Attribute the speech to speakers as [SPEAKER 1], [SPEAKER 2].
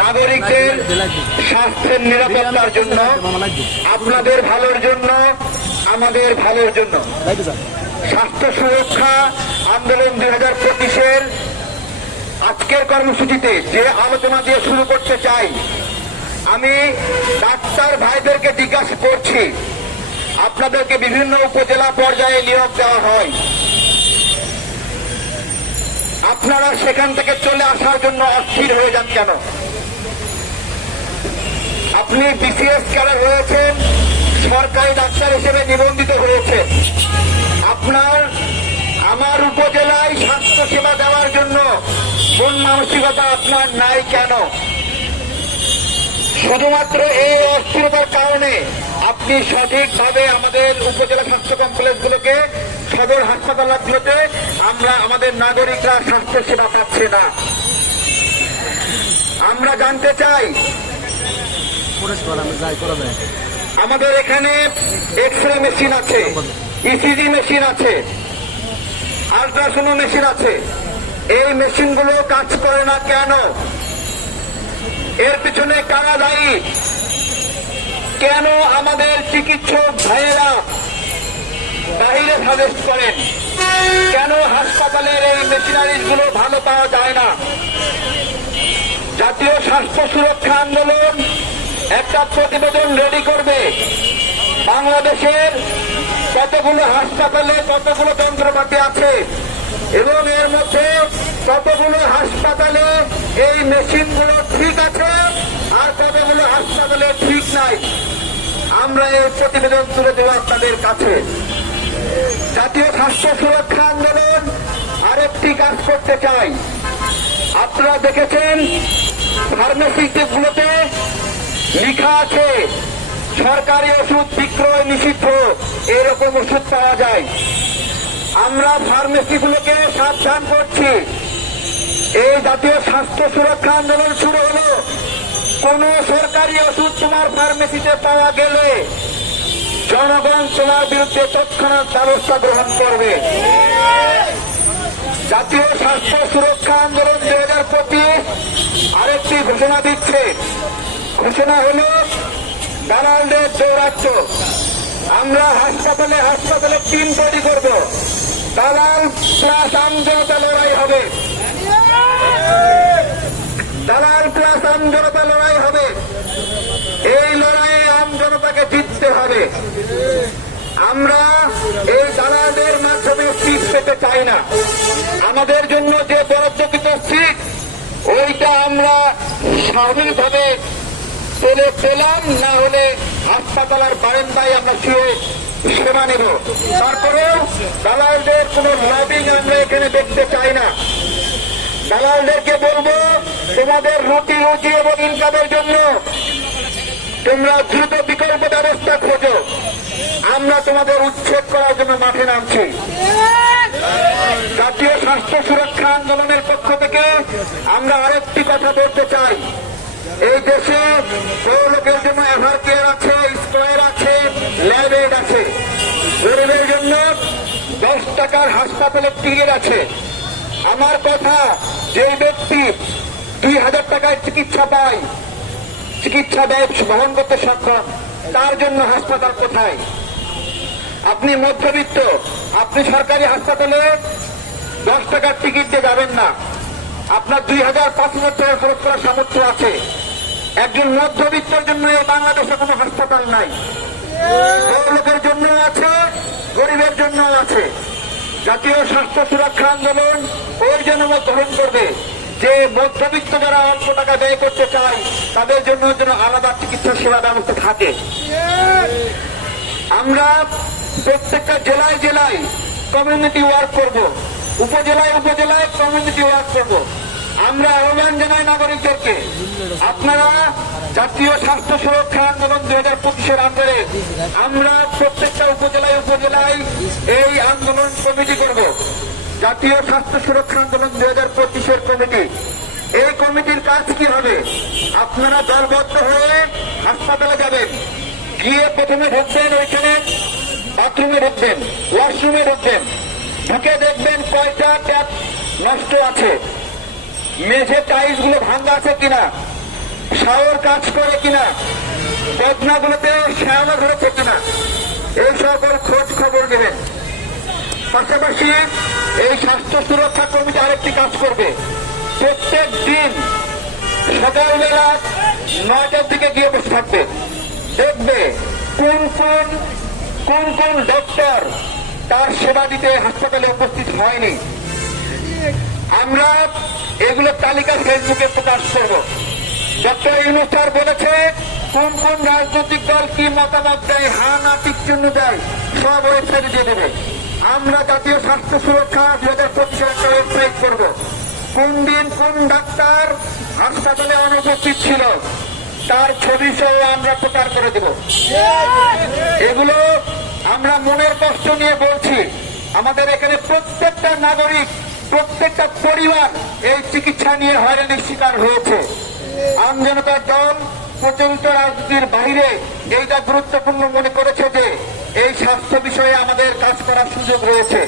[SPEAKER 1] নাগরিকদের স্বাস্থ্যের নিরাপত্তার জন্য আপনাদের ভালোর জন্য আমাদের ভালোর জন্য। স্বাস্থ্য সুরক্ষা আন্দোলন দুই হাজার পঁচিশের আজকের কর্মসূচিতে যে আলোচনা দিয়ে শুরু করতে চাই আমি ডাক্তার ভাইদেরকে জিজ্ঞাসা করছি আপনাদেরকে বিভিন্ন উপজেলা পর্যায়ে নিয়োগ দেওয়া হয়। আপনারা সেখান থেকে চলে আসার জন্য অস্থির হয়ে যান কেন? আপনি বিসিএস ক্যাডার হয়েছেন, সরকারি ডাক্তার হিসেবে নিবন্ধিত হয়েছে। আপনার, আমার উপজেলায় স্বাস্থ্য সেবা দেওয়ার জন্য মন মানসিকতা আপনার নাই কেন? শুধুমাত্র এই অস্থিরতার কারণে আপনি সঠিকভাবে আমাদের উপজেলা স্বাস্থ্য কমপ্লেক্সগুলোকে সদর হাসপাতালগুলোতে আমরা আমাদের নাগরিকরা স্বাস্থ্য সেবা পাচ্ছে না। আমরা জানতে চাই আমাদের এখানে এক্স রে মেশিন আছে ইসিজি মেশিন আছে আলট্রাসোনো মেশিন আছে। এই মেশিনগুলো কাজ করে না কেন? এর পিছনে কারা দায়ী? কেন আমাদের চিকিৎসক ভাইয়েরা বাহিরে সাজেস্ট করেন? কেন হাসপাতালের এই মেশিনারিজগুলো ভালো পাওয়া যায় না? জাতীয় স্বাস্থ্য সুরক্ষা আন্দোলন একটা প্রতিবেদন রেডি করবে। বাংলাদেশের কতগুলো হাসপাতালে কতগুলো যন্ত্রপাতি আছে? এবং এর মধ্যে কতগুলো হাসপাতালে এই মেশিনগুলো ঠিক আছে আর কতগুলো হাসপাতালে ঠিক নাই? আমরা এই প্রতিবেদন তুলে দেব আপনাদের কাছে। জাতীয় স্বাস্থ্য সুরক্ষা আন্দোলন আরেকটি কাজ করতে চাই। আপনারা দেখেছেন ফার্মেসিগুলোতে লেখা আছে, সরকারি ওষুধ বিক্রয় নিষিদ্ধ, এরকম ওষুধ পাওয়া যায়। আমরা ফার্মেসিগুলোকে সাবধান করছি। এই জাতীয় স্বাস্থ্য সুরক্ষা আন্দোলন শুরু হলো। কোন সরকারি ওষুধ তোমার ফার্মেসিতে পাওয়া গেলে জনগণ তোমার বিরুদ্ধে তৎক্ষণাৎ ব্যবস্থা গ্রহণ করবে। জাতীয় স্বাস্থ্য সুরক্ষা আন্দোলন দুই হাজার পঁচিশ আরেকটি ঘোষণা দিচ্ছে। ঘোষণা হল দালালদের দৌরাত্ম আমরা হাসপাতালে হাসপাতালে টিম তৈরি করব। দালাল প্লাস আমজনতা লড়াই হবে। দালাল প্লাস আমজনতা লড়াই হবে। এই লড়াইয়ে আমজনতাকে জিততে হবে। আমরা এই দালালদের মাধ্যমে সিট পেতে চাই না। আমাদের জন্য যে বরাদ্দকৃত সিট ওইটা আমরা স্বাভাবিকভাবে পেলে পেলাম, না হলে হাসপাতাল আর বারেন্দায় আমরা শুয়ে সেবা নেব। তারপরেও দালালদের কোন লবিং আমরা এখানে দেখতে চাই না। দালালদেরকে বলব, তোমাদের রুটি, রুজি এবং ইনকামের জন্য তোমরা দ্রুত বিকল্প ব্যবস্থা খোঁজো। আমরা তোমাদের উচ্ছেদ করার জন্য মাঠে নামছি। জাতীয় স্বাস্থ্য সুরক্ষা আন্দোলনের পক্ষ থেকে আমরা আরেকটি কথা বলতে চাই। এই দেশে বড় লোকের জন্য এভার কেয়ার আছে স্কোয়ার আছে, ল্যাবেড আছে। গরিবের জন্য দশ টাকার হাসপাতালের টিকিট আছে। আমার কথা যে ব্যক্তি দুই হাজার টাকায় চিকিৎসা পায়, চিকিৎসা ব্যয় বহন করতে সক্ষম, তার জন্য হাসপাতাল কোথায়? আপনি মধ্যবিত্ত, আপনি সরকারি হাসপাতালে দশ টাকার টিকিট দিয়ে যাবেন না। আপনার দুই হাজার পাঁচ হাজার টাকা খরচ করার সামর্থ্য আছে। একজন মধ্যবিত্তের জন্য বাংলাদেশে কোনো হাসপাতাল নাই। লোকের জন্য আছে, গরিবের জন্য আছে। জাতীয় স্বাস্থ্য সুরক্ষা আন্দোলন ওই জন্য গ্রহণ করবে। যে মধ্যবিত্ত যারা অল্প টাকা ব্যয় করতে চায়, তাদের জন্য যেন আলাদা চিকিৎসা সেবা ব্যবস্থা থাকে। আমরা প্রত্যেকটা জেলায় জেলায় কমিউনিটি ওয়ার্ক করব। উপজেলায় উপজেলায় কমিউনিটি ওয়ার্ক করব। আমরা আহ্বান জানাই নাগরিকদেরকে, আপনারা জাতীয় স্বাস্থ্য সুরক্ষা আন্দোলন দুই হাজার পঁচিশের আন্দোলনে আমরা প্রত্যেকটা উপজেলায় উপজেলায় এই আন্দোলন কমিটি করব। জাতীয় স্বাস্থ্য সুরক্ষা আন্দোলন দুই হাজার পঁচিশের কমিটি। এই কমিটির কাজ কি হবে? আপনারা দলবদ্ধ হয়ে হাসপাতালে যাবেন। গিয়ে প্রথমে ঢুকবেন ওইখানে, বাথরুমে ঢুকবেন, ওয়াশরুমে ঢুকবেন। ঢুকে দেখবেন কয়টা ট্যাপ নষ্ট আছে। মেঝে টাইলসগুলো ভাঙ্গা আছে কিনা? শাওর কাজ করে কিনা? বদনাগুলোতে শ্যামা ধরেছে কিনা? এই সকল খোঁজ খবর নেবেন। পাশাপাশি এই স্বাস্থ্য সুরক্ষা কমিটি আরেকটি কাজ করবে। প্রত্যেক দিন সকালবেলা নয়টার দিকে গিয়ে বসে থাকবে। দেখবে কোন কোন কোন কোন ডক্টর তার সেবা দিতে হাসপাতালে উপস্থিত হয়নি। আমরা এগুলো তালিকা ফেসবুকে প্রকাশ করব। ডক্টর ইউনুস স্যার বলেছে, কোন কোন রাজনৈতিক দল কি মতামত দেয়, হা না টিক চিহ্ন দেয়, সব ওয়েবসাইটে দিয়ে দেবে। আমরা জাতীয় স্বাস্থ্য সুরক্ষা দুই হাজার পঁচিশের একটা ওয়েবসাইট করব। কোন দিন কোন ডাক্তার হাসপাতালে অনুপস্থিত ছিল, তার ছবি সহ আমরা প্রচার করে দেব। এগুলো আমরা মনের কষ্ট নিয়ে বলছি, আমাদের এখানে প্রত্যেকটা নাগরিক, প্রত্যেকটা পরিবার এই চিকিৎসা নিয়ে হয়রানির শিকার হয়েছে। আম আমজনতার দল প্রচলিত রাজনীতির বাইরে এইটা গুরুত্বপূর্ণ মনে করেছে যে, এই স্বাস্থ্য বিষয়ে আমাদের কাজ করার সুযোগ রয়েছে।